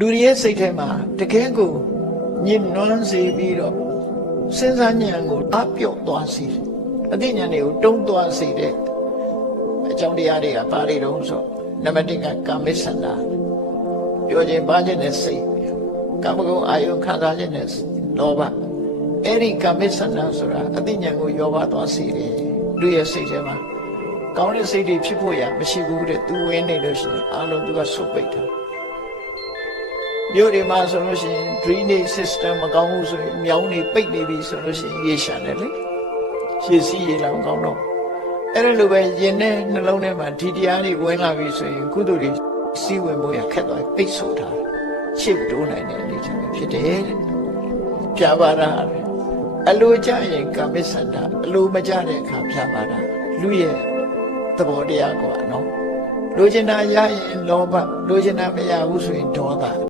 လူတွေရဲ့စိတ်ထဲမှာတကယ်ကိုညစ်နွမ်းစေပြီးတော့စဉ်းစားဉာဏ်ကိုအပြော့သွားစေတယ်အသိဉာဏ်တွေကိုတုံးသွားစေတဲ့အကြောင်းတရားတွေကဘာတွေတုံးဆိုနံပါတ်1ကကာမိစ္ဆန္ဒပြောခြင်းပါခြင်းနဲ့စိတ်ကာမဂုဏ်အာယုခံစားခြင်းနဲ့လောဘအဲ့ဒီကာမိစ္ဆန္ဒဆိုတာအသိဉာဏ်ကိုရောပါသွားစေတယ်လူရဲ့စိတ်ထဲမှာကောင်းတဲ့စိတ်တွေဖြစ်ဖို့ရမရှိဘူးတဲ့သူဝင်နေလို့ရှိရင်အလုံးသူကဆုတ်ပိတ်တာမြို့တွေမှာဆိုလို့ရှိရင် drainage system မကောင်းဘူးဆိုရင်မြောင်းတွေပိတ်နေပြီဆိုလို့ရှိရင်ရေရှာတယ်လေရေစီးရေလောင်ကောင်းတော့အဲ့ဒါလိုပဲရင်နဲ့နှလုံးထဲမှာဒီတရားတွေဝင်လာပြီဆိုရင်ကုသိုလ်တွေစီးဝင်ဖို့ရခက်သွားပိတ်ဆို့တာရှေ့တိုးနိုင်တဲ့အနေအထားဖြစ်တယ်တဲ့ပြပါတာအလိုကြရင်ကာမိစ္ဆန္ဒအလိုမကြတဲ့အခါပြပါတာလူရဲ့သဘောတရားကွာနော်လိုချင်တာရရင်လောဘလိုချင်တာမရဘူးဆိုရင်ဒေါသ